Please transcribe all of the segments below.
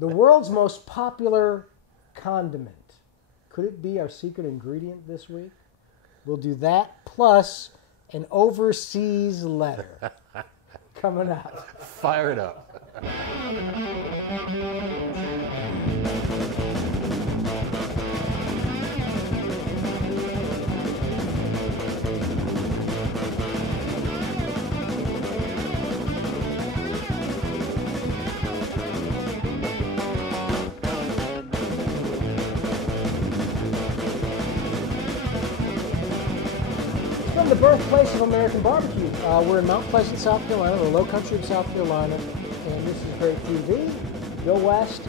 The world's most popular condiment. Could it be our secret ingredient this week? We'll do that plus an overseas letter coming up. Fire it up. The birthplace of American barbecue. We're in Mount Pleasant, South Carolina, the low country of South Carolina, and this is Great TV. Go West.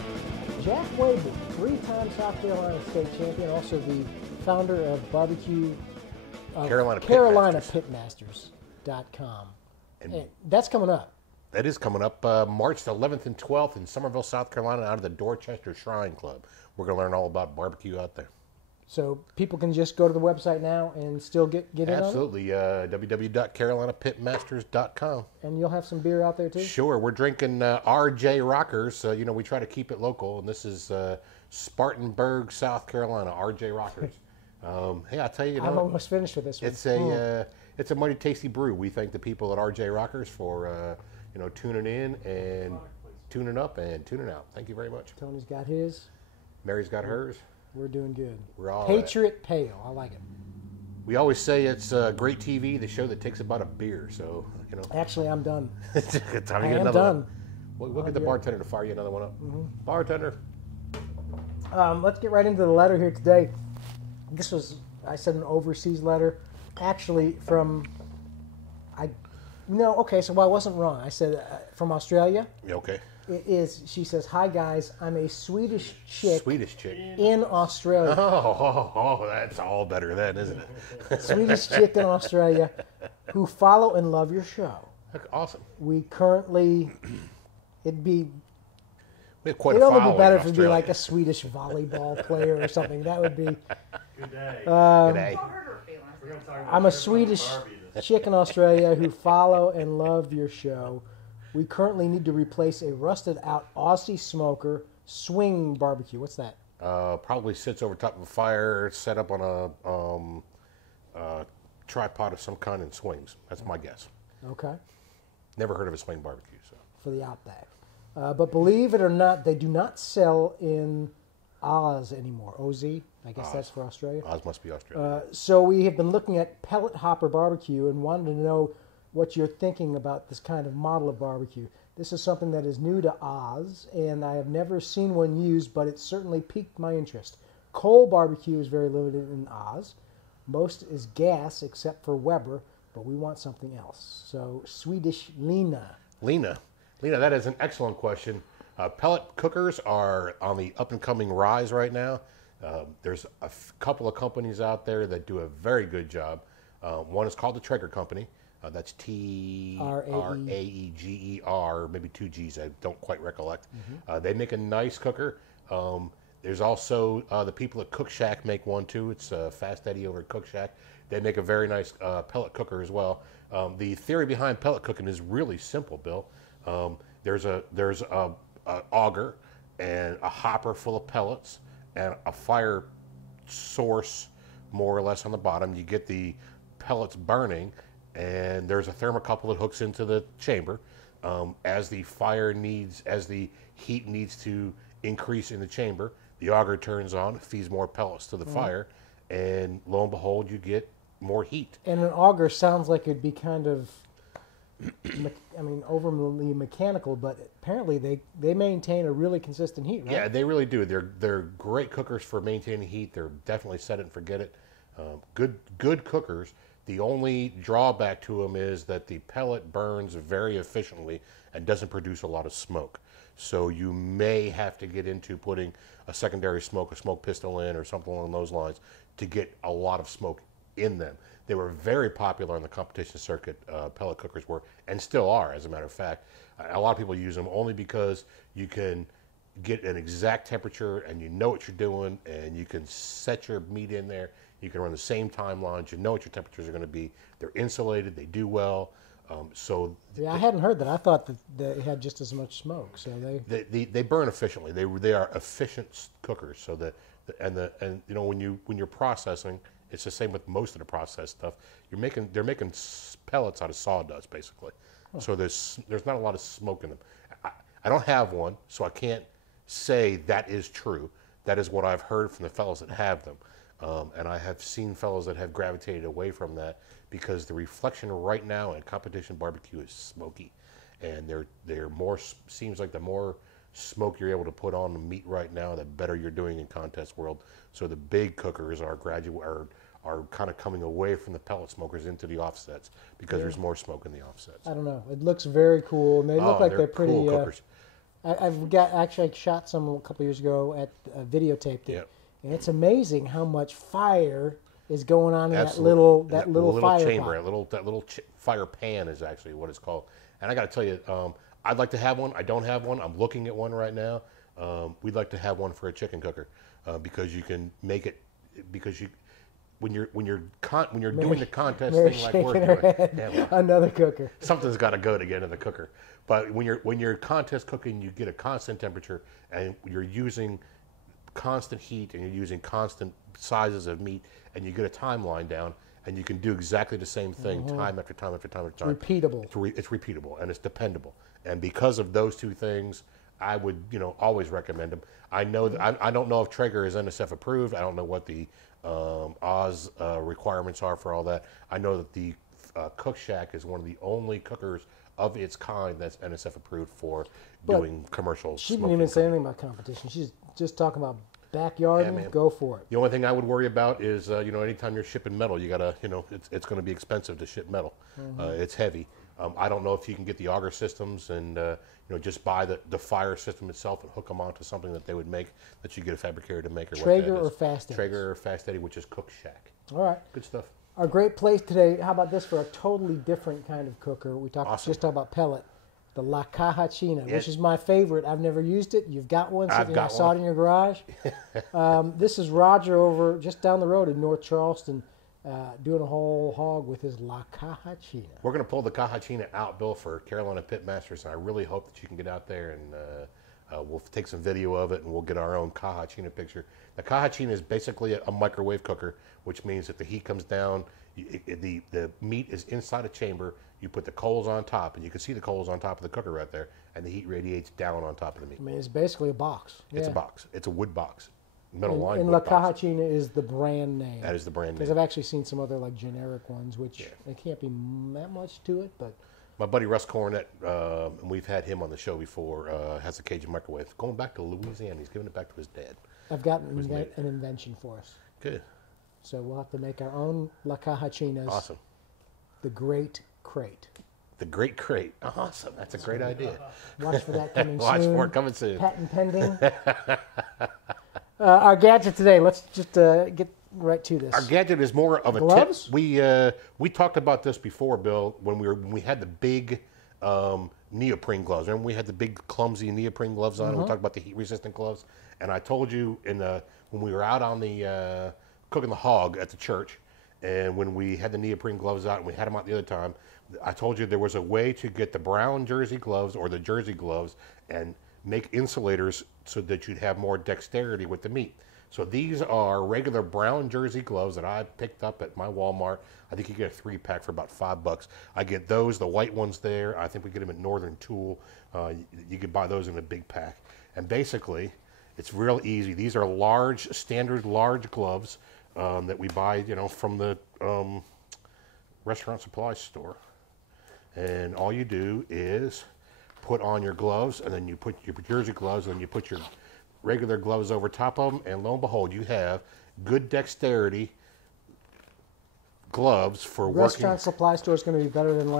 Jack Wade, three-time South Carolina state champion, also the founder of barbecue CarolinaPitmasters.com. And that's coming up. That is coming up March the 11th and 12th in Summerville, South Carolina, out of the Dorchester Shrine Club. We're going to learn all about barbecue out there. So people can just go to the website now and still get in on it? Absolutely. www.CarolinaPitmasters.com. And you'll have some beer out there too? Sure. We're drinking RJ Rockers. You know, we try to keep it local, and this is Spartanburg, South Carolina, RJ Rockers. Hey, I'll tell you, I'm almost finished with this one. It's a mighty tasty brew. We thank the people at RJ Rockers for tuning in and tuning up and tuning out. Thank you very much. Tony's got his. Mary's got hers. We're doing good. We're all Patriot Pale. I like it. We always say it's Great TV, the show that takes about a beer. So, you know. Actually, I'm done. It's time to get another done. One. We'll get the bartender to fire you another one up. Mm-hmm. Bartender. Let's get right into the letter here today. This was, I said, an overseas letter. Actually, so I wasn't wrong. I said from Australia. Yeah, okay. It is. She says, "Hi guys, I'm a Swedish chick. Swedish chick in Australia. Oh, that's all better then, isn't it? Swedish chick in Australia, who follow and love your show. Awesome. We currently, We have it'd quite a only following be better in if it'd be Australia. like a Swedish volleyball player or something. That would be. Good day. Good day. I'm a Swedish chick in Australia who follow and love your show. We currently need to replace a rusted out Aussie smoker swing barbecue. What's that? Probably sits over top of a fire, set up on a tripod of some kind and swings. That's my guess. Okay. Never heard of a swing barbecue. So. For the Outback. But believe it or not, they do not sell in Oz anymore. OZ, I guess Oz. That's for Australia. Oz must be Australia. So we have been looking at pellet hopper barbecue and wanted to know what you're thinking about this kind of model of barbecue. This is something that is new to Oz, and I have never seen one used, but it certainly piqued my interest. Coal barbecue is very limited in Oz. Most is gas, except for Weber, but we want something else. So Swedish Lena. Lena, that is an excellent question. Pellet cookers are on the up-and-coming rise right now. There's a couple of companies out there that do a very good job. One is called the Traeger Company. That's Traeger, maybe two G's. I don't quite recollect. Mm-hmm. They make a nice cooker. There's also the people at Cook Shack make one too. It's Fast Eddie over at Cook Shack. They make a very nice pellet cooker as well. The theory behind pellet cooking is really simple, Bill. There's a auger and a hopper full of pellets and a fire source more or less on the bottom. You get the pellets burning, and there's a thermocouple that hooks into the chamber. As the heat needs to increase in the chamber, the auger turns on, feeds more pellets to the fire, and lo and behold, you get more heat. And an auger sounds like it'd be kind of, overly mechanical, but apparently they maintain a really consistent heat, right? Yeah, they really do. They're great cookers for maintaining heat. They're definitely set it and forget it. Good cookers. The only drawback to them is that the pellet burns very efficiently and doesn't produce a lot of smoke. So you may have to get into putting a secondary smoke, a smoke pistol in or something along those lines to get a lot of smoke in them. They were very popular on the competition circuit, pellet cookers were, and still are, as a matter of fact. A lot of people use them only because you can get an exact temperature and you know what you're doing, and you can set your meat in there. You can run the same timelines. You know what your temperatures are going to be. They're insulated. They do well. So Yeah, I hadn't heard that. I thought that they had just as much smoke. So they burn efficiently. They are efficient cookers. So and you know when you're processing, it's the same with most of the processed stuff. They're making pellets out of sawdust basically. So there's not a lot of smoke in them. I don't have one, so I can't say that is true. That is what I've heard from the fellows that have them. And I have seen fellows that have gravitated away from that because the reflection right now in competition barbecue is smoky. And they're more, seems like the more smoke you're able to put on the meat right now, the better you're doing in contest world. So the big cookers are kind of coming away from the pellet smokers into the offsets because there's more smoke in the offsets. I don't know. It looks very cool, and they look like they're pretty. Cool cookers. I shot some a couple years ago at videotaped it, and it's amazing how much fire is going on in that little fire chamber. pot. That little fire pan is actually what it's called. And I got to tell you, I'd like to have one. I don't have one. I'm looking at one right now. We'd like to have one for a chicken cooker because you can make it when you're doing the contest thing like we're doing. Another cooker. Something's got to go to get in the cooker. But when you're contest cooking, you get a constant temperature and you're using constant heat and you're using constant sizes of meat and you get a timeline down and you can do exactly the same thing time after time after time after time. Repeatable. It's repeatable and it's dependable. And because of those two things, I would always recommend them. I know that I don't know if Traeger is NSF approved. I don't know what the Oz requirements are for all that. I know that the Cook Shack is one of the only cookers of its kind that's NSF approved for doing commercial She smoking. didn't even say anything about competition. She's just talking about backyard. Yeah, man. Go for it. The only thing I would worry about is, anytime you're shipping metal, you gotta, it's going to be expensive to ship metal. It's heavy. I don't know if you can get the auger systems and, just buy the fire system itself and hook them onto something that they would make that you get a fabricator to make or Traeger what that is. or Fast Eddie? Traeger or Fast Eddie, which is Cook Shack. All right. Good stuff. Our great place today, how about this for a totally different kind of cooker? We just talked about pellet. The La Caja China, which is my favorite. I've never used it. You've got one. I saw it in your garage. This is Roger over just down the road in North Charleston doing a whole hog with his La Caja China. We're going to pull the Caja China out, Bill, for Carolina Pit Masters, and I really hope that you can get out there and we'll take some video of it and we'll get our own Caja China picture. The Caja China is basically a microwave cooker, which means that the heat comes down, the meat is inside a chamber, you put the coals on top, and you can see the coals on top of the cooker right there, and the heat radiates down on top of the meat. I mean, it's basically a box. It's a box. It's a wood box. Metal line and wood La box. Caja China is the brand name. That is the brand name. Because I've actually seen some other generic ones, which they can't be that much to it, but... My buddy Russ Cornett, and we've had him on the show before, has a Cajun microwave. Going back to Louisiana, he's giving it back to his dad. I've got an invention for us. Good. So we'll have to make our own La Caja Chinas. Awesome. The Great Crate. The Great Crate. Awesome. That's a great idea. Watch for that coming soon. Watch for it coming soon. Patent pending. Our gadget today. Let's just get right to this. Our gadget is more of a gloves? tip. We talked about this before, Bill, when we had the big neoprene gloves. Remember we had the big clumsy neoprene gloves on? We talked about the heat resistant gloves. And I told you when we were out on the cooking the hog at the church, and when we had the neoprene gloves out and we had them out the other time, I told you there was a way to get the brown jersey gloves or the jersey gloves and make insulators so that you'd have more dexterity with the meat. So these are regular brown jersey gloves that I picked up at my Walmart. I think you get a 3-pack for about $5. I get those, the white ones there. I think we get them at Northern Tool. You could buy those in a big pack. And basically, it's real easy. These are standard large gloves that we buy, from the restaurant supply store. And all you do is put on your gloves, and then you put your jersey gloves, and then you put your regular gloves over top of them, and lo and behold, you have good dexterity gloves for Restaurant supply store is going to be better than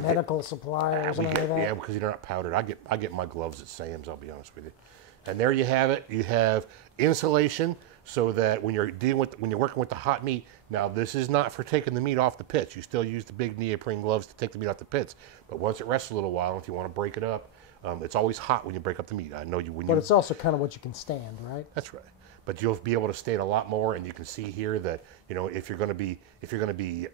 medical supply or something like that. Yeah, because you're not powdered. I get my gloves at Sam's. I'll be honest with you. And there you have it. You have insulation so that when you're working with the hot meat. Now this is not for taking the meat off the pits. You still use the big neoprene gloves to take the meat off the pits. But once it rests a little while, if you want to break it up, it's always hot when you break up the meat. I know you. But it's also kind of what you can stand, right? That's right. But you'll be able to stand a lot more, and you can see here that if you're going to be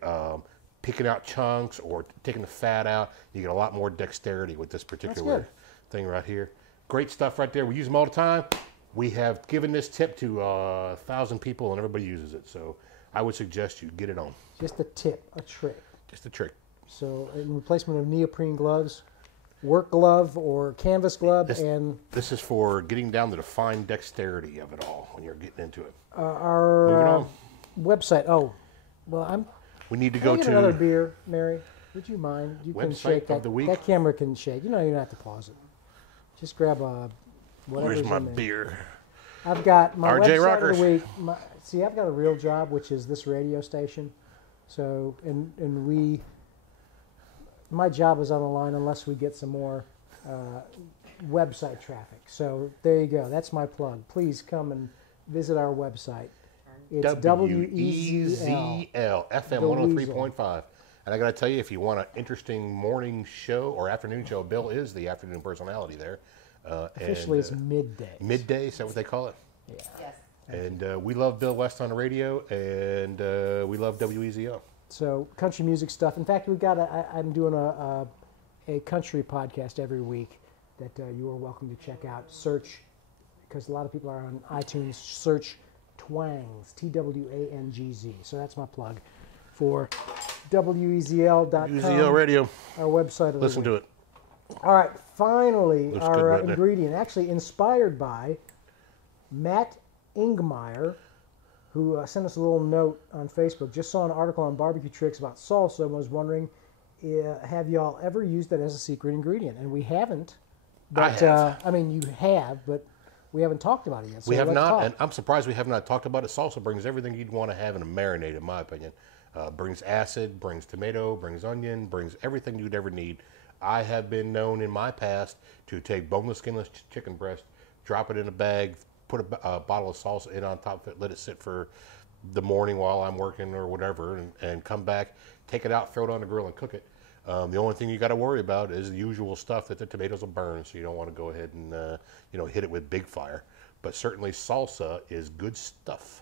picking out chunks or taking the fat out. You get a lot more dexterity with this particular thing right here. Great stuff right there. We use them all the time. We have given this tip to 1,000 people, and everybody uses it. So I would suggest you get it on. Just a tip, a trick. Just a trick. So in replacement of neoprene gloves, work glove or canvas glove, this is for getting down to the fine dexterity of it all when you're getting into it. Our website. Oh, well, we need to go to another beer, Mary. Would you mind? You can shake that. That camera can shake. You don't have to pause it. Just grab a whatever's Where's my in there. beer? I've got my RJ website Rockers. of the week. See, I've got a real job, which is this radio station. So, my job is on the line unless we get some more website traffic. So there you go. That's my plug. Please come and visit our website. It's WEZL FM 103.5. And I got to tell you, if you want an interesting morning show or afternoon show, Bill is the afternoon personality there. Officially, it's midday. Midday, is that what they call it? Yeah. Yes. And we love Bill West on the radio, and we love WEZO. So country music stuff. In fact, I'm doing a country podcast every week that you are welcome to check out. Search, because a lot of people are on iTunes. Search Twangz, TWANGZ. So that's my plug for WEZL.com. WEZO Radio. Our website. Listen to it. All right, finally, Looks our good, doesn't it? ingredient, actually inspired by Matt Ingmeyer, who sent us a little note on Facebook. Just saw an article on barbecue tricks about salsa and was wondering, have y'all ever used that as a secret ingredient? And we haven't. But, I have. I mean, you have, but we haven't talked about it yet. So We have let's not, talk. and I'm surprised we have not talked about it. Salsa brings everything you'd want to have in a marinade, in my opinion. Brings acid, brings tomato, brings onion, brings everything you'd ever need. I have been known in my past to take boneless, skinless chicken breast, drop it in a bag, put a bottle of salsa in on top of it, let it sit for the morning while I'm working or whatever, and come back, take it out, throw it on the grill, and cook it. The only thing you got to worry about is the usual stuff that the tomatoes will burn, so you don't want to go ahead and hit it with big fire. But certainly salsa is good stuff.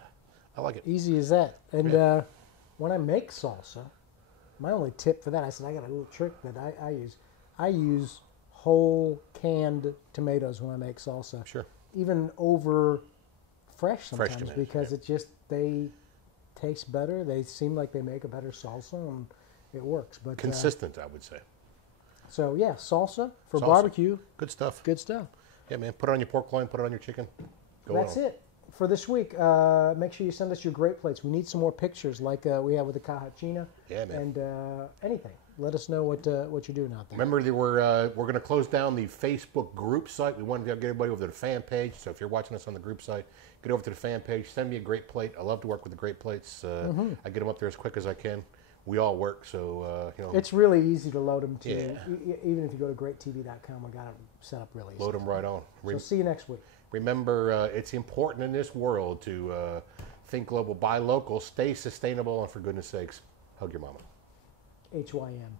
I like it. Easy as that. And when I make salsa, my only tip for that, I said I got a little trick that I use. I use whole canned tomatoes when I make salsa. Sure. Even over fresh sometimes tomatoes, because they taste better. They seem like they make a better salsa and it works. But Consistent, I would say. So yeah, salsa for Salsa. barbecue. Good stuff. Good stuff. Yeah, man. Put it on your pork loin. Put it on your chicken. That's it for this week. Make sure you send us your great plates. We need some more pictures like we have with the Cajun. Yeah, man. And anything. Let us know what you're doing out there. Remember, we're going to close down the Facebook group site. We want to get everybody over to the fan page. So if you're watching us on the group site, get over to the fan page. Send me a great plate. I love to work with the great plates. I get them up there as quick as I can. We all work, so It's really easy to load them too. Yeah. Even if you go to greattv.com, we got it set up really easy. load them right on. So see you next week. Remember, it's important in this world to think global, buy local, stay sustainable, and for goodness sakes, hug your mama. HYM.